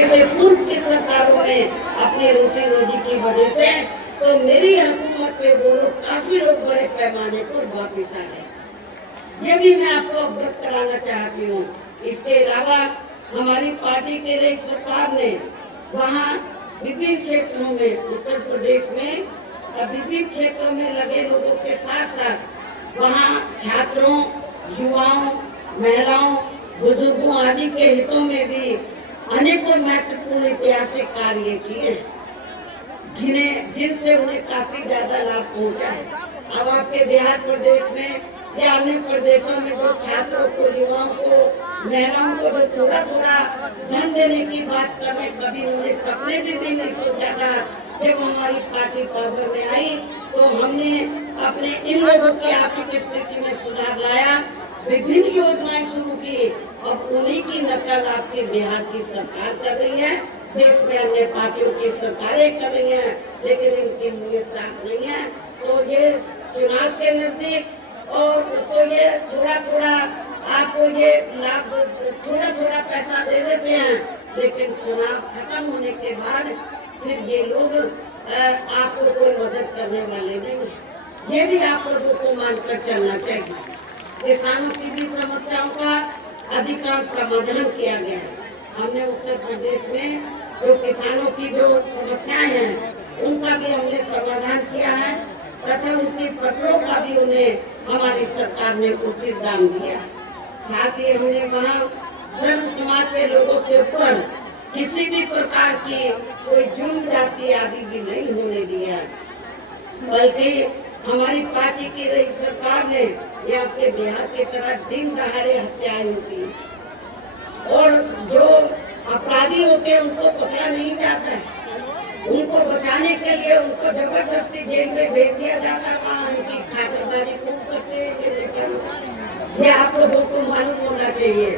रहे थे पूर्व की सरकारों में अपनी रोटी रोजी की वजह से, तो मेरी हुकूमत पे वो लोग काफी लोग बड़े पैमाने पर वापिस आ गए। ये भी मैं आपको अवगत कराना चाहती हूँ। इसके अलावा हमारी पार्टी के लिए सरकार ने वहाँ विभिन्न क्षेत्रों में, उत्तर प्रदेश में विभिन्न क्षेत्रों में लगे लोगों के साथ साथ वहाँ छात्रों, युवाओं, महिलाओं, बुजुर्गों आदि के हितों में भी अनेकों महत्वपूर्ण ऐतिहासिक कार्य किए, जिनसे उन्हें काफी ज्यादा लाभ पहुंचा है। अब आपके बिहार प्रदेश में या अन्य प्रदेशों में जो छात्रों को, युवाओं को, महिलाओं को जो थोड़ा थोड़ा धन देने की बात कर रहे, कभी उन्हें सपने में भी नहीं सोचा था। जब हमारी पार्टी पावर में आई तो हमने अपने इन लोगों की आर्थिक स्थिति में सुधार लाया, विभिन्न योजनाएं शुरू की। अब उन्हीं की नकल आपके बिहार की सरकार कर रही है, देश में अन्य पार्टियों की सरकारें कर रही हैं, लेकिन इनकी नीयत साफ नहीं है। तो ये चुनाव के नजदीक और तो ये थोड़ा थोड़ा आपको ये लाभ, थोड़ा थोड़ा पैसा दे देते हैं, लेकिन चुनाव खत्म होने के बाद फिर ये लोग आपको कोई मदद करने वाले नहीं है। ये भी आप लोगों को मानकर चलना चाहिए। किसानों की भी समस्याओं का अधिकांश समाधान किया गया है। हमने उत्तर प्रदेश में जो किसानों की जो समस्याएं हैं उनका भी हमने समाधान किया है तथा उनकी फसलों का भी उन्हें हमारी सरकार ने उचित दाम दिया। साथ ही हमने वहाँ सर्व समाज के लोगों के ऊपर किसी भी प्रकार की कोई जुर्म जाति आदि भी नहीं होने दिया, बल्कि हमारी पार्टी की रही सरकार ने ये आपके बिहार की तरह दिन दहाड़े हत्याएं होती हैं और जो अपराधी होते हैं उनको पकड़ा नहीं जाता है, उनको बचाने के लिए उनको जबरदस्ती जेल में भेज दिया जाता है, वहाँ उनकी खातिरदारी खूब करते हैं। ये आप लोगों को मालूम होना चाहिए।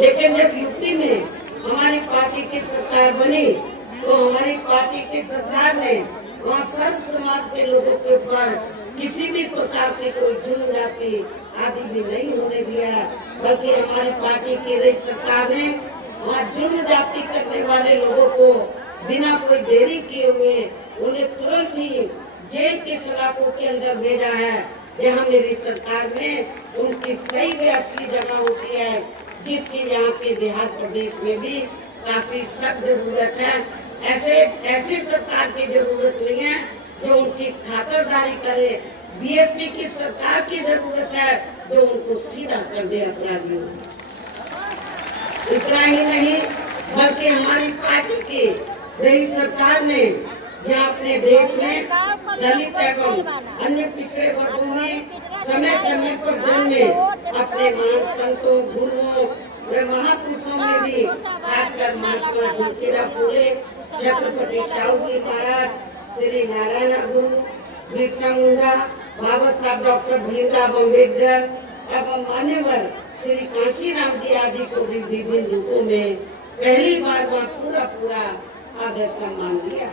लेकिन जब यूपी में हमारी पार्टी की सरकार बनी तो हमारी पार्टी की सरकार ने वहाँ सर्व समाज के लोगों के ऊपर किसी भी प्रकार की कोई जुर्म जाति आदि भी नहीं होने दिया, बल्कि हमारी पार्टी की रही सरकार ने वहाँ जुर्म जाति करने वाले लोगों को बिना कोई देरी किए हुए उन्हें तुरंत ही जेल के सलाखों के अंदर भेजा है, जहाँ मेरी सरकार में उनकी सही व असली जगह होती है, जिसकी यहाँ के बिहार प्रदेश में भी काफी सख्त जरूरत है। ऐसी सरकार की जरूरत नहीं है जो उनकी खातिरदारी करे। बीएसपी की सरकार की जरूरत है जो उनको सीधा कर दे अपराधियों। इतना ही नहीं बल्कि हमारी पार्टी की रही सरकार ने यहाँ अपने देश में दलित एवं अन्य पिछड़े वर्गों में समय समय पर जन्मे अपने महान संतों, गुरुओं व महापुरुषों में भी खासकर महात्मा ज्योतिराव फूले, छत्रपति शाहू जी महाराज, श्री नारायण गुरु, बिरसा मुंडा, बाबा साहब डॉक्टर भीमराव अम्बेडकर एवं मान्यवर श्री कांशीराम जी आदि को भी विभिन्न रूपों में पहली बार वहाँ पूरा आदर सम्मान दिया,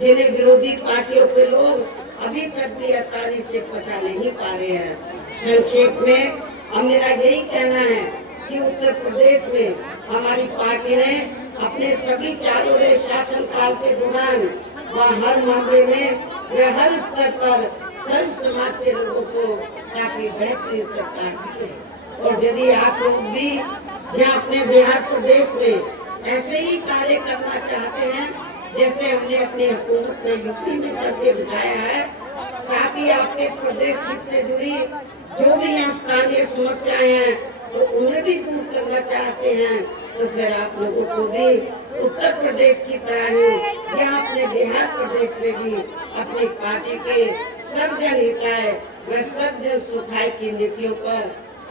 जिन्हें विरोधी पार्टियों के लोग अभी तक भी आसानी से पचा नहीं पा रहे हैं। संक्षेप में अब मेरा यही कहना है कि उत्तर प्रदेश में हमारी पार्टी ने अपने सभी चारों शासन काल के दौरान व हर मामले में व हर स्तर पर सर्व समाज के लोगों को काफी बेहतरीन सरकार दी है। और यदि आप लोग भी यहाँ अपने बिहार प्रदेश में ऐसे ही कार्य करना चाहते हैं जैसे हमने अपनी हुकूमत में यूपी में करके दिखाया है, साथ ही आपके प्रदेश हित से जुड़ी जो भी यहाँ स्थानीय समस्याएं हैं तो उन्हें भी दूर करना चाहते हैं, तो फिर आप लोगों को भी उत्तर प्रदेश की तरह ही यहाँ अपने बिहार प्रदेश में भी अपनी पार्टी के सर्वजन हिताय व सर्वजन सुखाय की नीतियों पर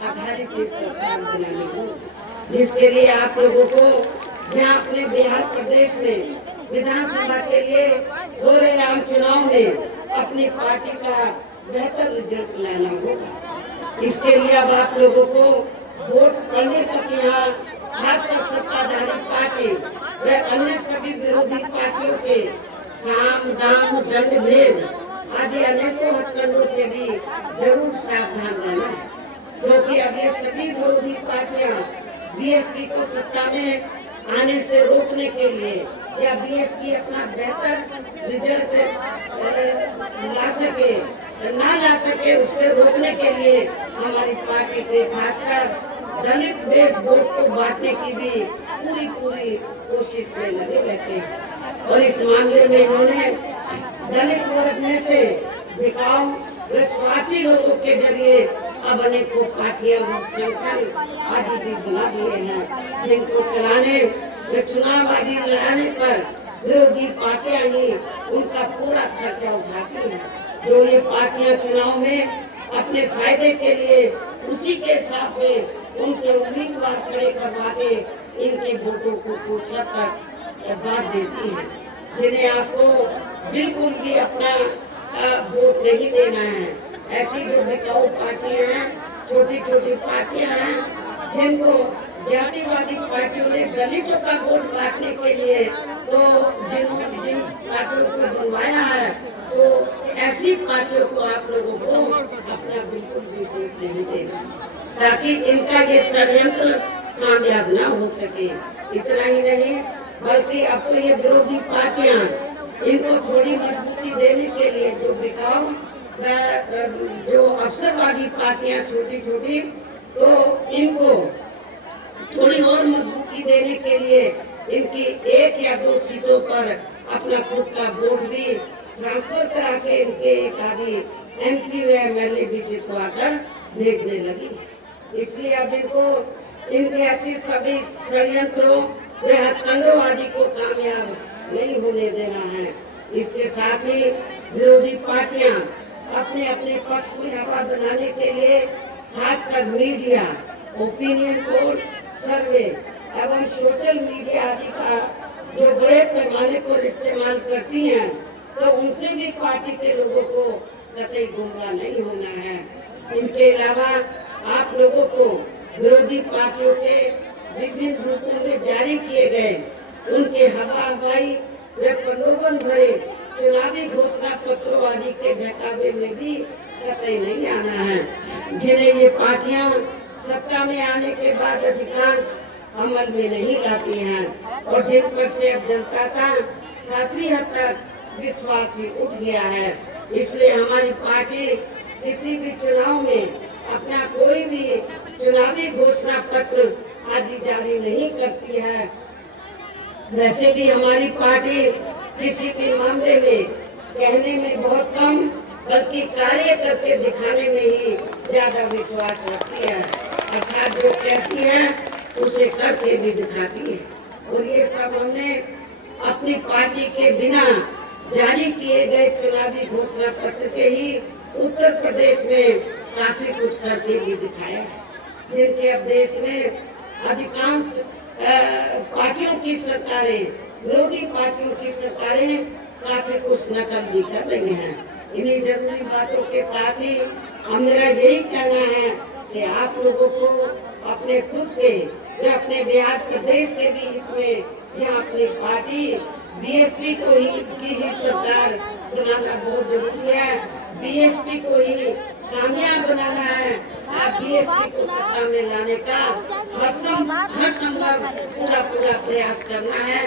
आधारित सरकार बनानी होगी, जिसके लिए आप लोगों को यहाँ अपने बिहार प्रदेश में विधानसभा के लिए हो रहे आम चुनाव में अपनी पार्टी का बेहतर रिजल्ट लाना होगा। इसके लिए अब आप लोगों को वोट पड़ने तक यहाँ खासकर सत्ताधारी पार्टी व अन्य सभी विरोधी पार्टियों के साम दाम दंड भेद आदि अनेकों हथकंडों से भी जरूर सावधान रहना है, क्योंकि अब ये सभी विरोधी पार्टियां बीएसपी को सत्ता में आने से रोकने के लिए या बीएसपी अपना बेहतर रिजल्ट ला सके उससे रोकने के लिए हमारी पार्टी के खासकर दलित बेस वोट को बांटने की भी पूरी कोशिश में लगे रहते हैं। और इस मामले में इन्होंने दलित वर्ग में से बिकाऊ व स्वार्थी लोगों के जरिए अब अनेकों पार्टियां संगठन आदि भी बना दिए हैं, जिनको चलाने व चुनाव आदि लड़ाने पर विरोधी पार्टियां ही उनका पूरा खर्चा उठाती हैं। जो ये पार्टियां चुनाव में अपने फायदे के लिए उसी के हिसाब से उनके उम्मीदवार खड़े करवा के इनके वोटों को कुछ हद तक बांट देती है, जिन्हें आपको बिल्कुल भी अपना वोट नहीं देना है। ऐसी जो बिकाऊ पार्टियां हैं, छोटी छोटी पार्टियां हैं, जिनको जातिवादी पार्टियों ने दलितों का वोट बांटने के लिए तो जिन पार्टियों को बनवाया है, तो ऐसी पार्टियों को आप लोगों को अपना बिल्कुल भी वोट नहीं देना, ताकि इनका ये षड्यंत्र कामयाब ना हो सके। इतना ही नहीं बल्कि अब तो ये विरोधी पार्टियां इनको थोड़ी मजबूती देने के लिए जो बिकाऊ जो अवसरवादी पार्टियां छोटी छोटी, तो इनको थोड़ी और मजबूती देने के लिए इनकी 1 या 2 सीटों पर अपना खुद का वोट भी ट्रांसफर करा के इनके एक आदि MP व MLA भी जितवा कर भेजने लगी। इसलिए अब इनको इनके ऐसे सभी षड्यंत्रों व हथकंडों को कामयाब नहीं होने देना है। इसके साथ ही विरोधी पार्टियां अपने अपने पक्ष में हवा बनाने के लिए खासकर मीडिया, ओपिनियन पोल, सर्वे एवं सोशल मीडिया आदि का जो बड़े पैमाने पर इस्तेमाल करती हैं, तो उनसे भी पार्टी के लोगों को कतई गुमराह नहीं होना है। इनके अलावा आप लोगों को विरोधी पार्टियों के विभिन्न रूपों में जारी किए गए उनके हवाई व प्रलोभन भरे चुनावी घोषणा पत्रों आदि के बहकावे में भी कतई नहीं आना है, जिन्हें ये पार्टियां सत्ता में आने के बाद अधिकांश अमल में नहीं लाती हैं और जिन पर से अब जनता का काफी हद तक विश्वास ही उठ गया है। इसलिए हमारी पार्टी किसी भी चुनाव में अपना कोई भी चुनावी घोषणा पत्र आदि जारी नहीं करती है। वैसे भी हमारी पार्टी किसी भी मामले में कहने में बहुत कम बल्कि कार्य करके दिखाने में ही ज्यादा विश्वास रखती है, अर्थात जो कहती है उसे करके भी दिखाती है। और ये सब हमने अपनी पार्टी के बिना जारी किए गए चुनावी घोषणा पत्र के ही उत्तर प्रदेश में काफी कुछ करके भी दिखाया, जिनके अब देश में अधिकांश पार्टियों की सरकारें, विरोधी पार्टियों की सरकारें काफी कुछ नकल भी कर रही हैं। इन्हीं जरूरी बातों के साथ ही मेरा यही कहना है कि आप लोगों को अपने खुद के व अपने बिहार प्रदेश के भी हित में यहाँ अपनी पार्टी BSP को ही सरकार बनाना बहुत जरूरी है। BSP को ही कामयाब बनाना है। आप BSP को सत्ता में लाने का हर संभव पूरा प्रयास करना है।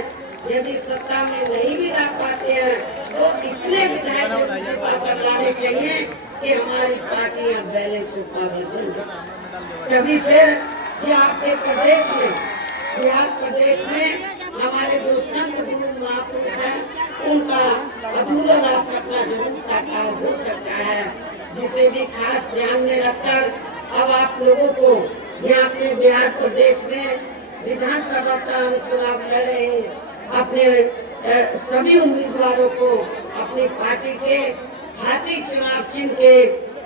यदि सत्ता में नहीं भी ला पाते हैं तो इतने विधायक पावर लाने चाहिए कि हमारी पार्टी अब बैलेंस ऑफ पावर बन जाए। तभी फिर ये आपके प्रदेश में, बिहार प्रदेश में हमारे जो संत गुरु महापुरुष हैं उनका अधूरा सपना जरूर साकार हो सकता है, जिसे भी खास ध्यान में रखकर अब आप लोगों को यहाँ अपने बिहार प्रदेश में विधानसभा का हम चुनाव लड़ रहे हैं। अपने सभी उम्मीदवारों को अपनी पार्टी के हाथी चुनाव चिन्ह के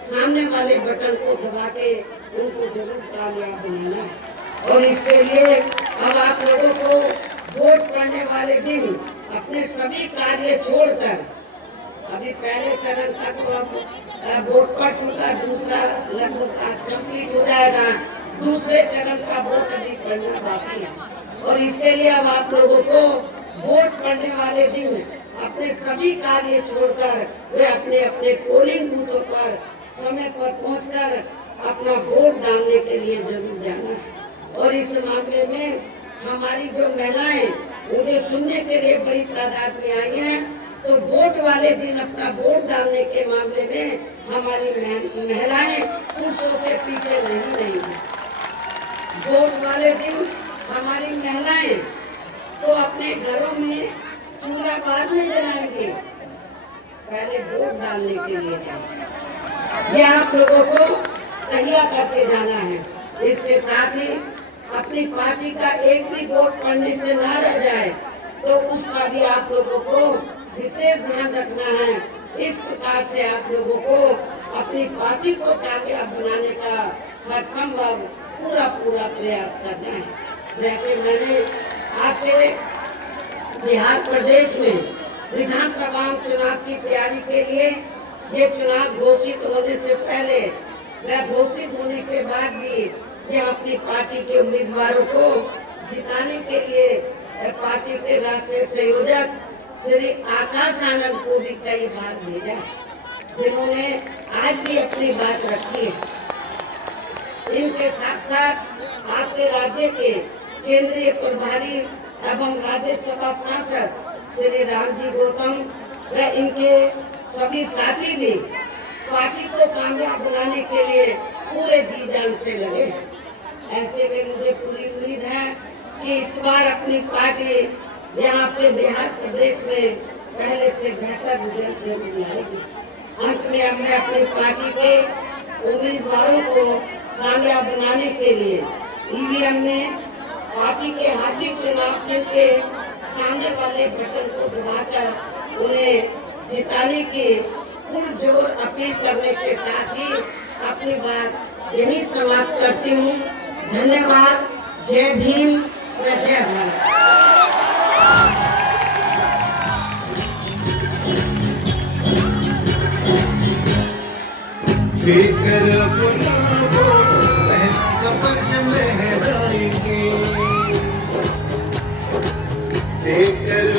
सामने वाले बटन को दबा के उनको जरूर कामयाब बनाना है। और इसके लिए अब आप लोगों को वोट पड़ने वाले दिन अपने सभी कार्य छोड़कर, अभी पहले चरण का तो अब वोट पड़ चुका, दूसरा लगभग आज कंप्लीट हो जाएगा, दूसरे चरण का वोट अभी पड़ना बाकी है। और इसके लिए अब आप लोगों को वोट पड़ने वाले दिन अपने सभी कार्य छोड़कर वे अपने अपने पोलिंग बूथों पर समय पर पहुंचकर अपना वोट डालने के लिए जरूर जाना है। और इस मामले में हमारी जो महिलाएं मुझे सुनने के लिए बड़ी तादाद में आई हैं, तो वोट वाले दिन अपना वोट डालने के मामले में हमारी महिलाएं पुरुषों से पीछे नहीं रहेंगी। वोट वाले दिन हमारी महिलाएं तो अपने घरों में चूल्हा बाद में जलाएंगे, पहले वोट डालने के लिए जाएंगे। ये आप लोगों को तैयार करके जाना है। इसके साथ ही अपनी पार्टी का एक भी वोट पड़ने से ना रह जाए, तो उसका भी आप लोगों को विशेष ध्यान रखना है। इस प्रकार से आप लोगों को अपनी पार्टी को कामयाब बनाने का हर संभव पूरा प्रयास करना है। वैसे मैंने आपके बिहार प्रदेश में विधानसभा चुनाव की तैयारी के लिए, ये चुनाव घोषित होने से पहले व घोषित होने के बाद भी ये अपनी पार्टी के उम्मीदवारों को जिताने के लिए पार्टी के राष्ट्रीय संयोजक श्री आकाश आनंद को भी कई बार भेजा, जिन्होंने आज भी अपनी बात रखी है। इनके साथ साथ आपके राज्य के केंद्रीय प्रभारी एवं राज्यसभा सांसद श्री रामजी गौतम व इनके सभी साथी भी पार्टी को कामयाब बनाने के लिए पूरे जी जान से लगे। ऐसे में मुझे पूरी उम्मीद है कि इस बार अपनी पार्टी यहाँ पे बिहार प्रदेश में पहले से बेहतर रिजल्ट जरूर लाएगी। अंत में अब मैं अपनी पार्टी के उम्मीदवारों को कामयाब बनाने के लिए ईवीएम में पार्टी के हाथी चुनाव चिन्ह के सामने वाले बटन को दबाकर उन्हें जिताने की पुरजोर अपील करने के साथ ही अपनी बात यही समाप्त करती हूँ। धन्यवाद। जय भीम व जय भारत। बेकर बुलाओ बहनों का परचम लहराएंगे, बेकर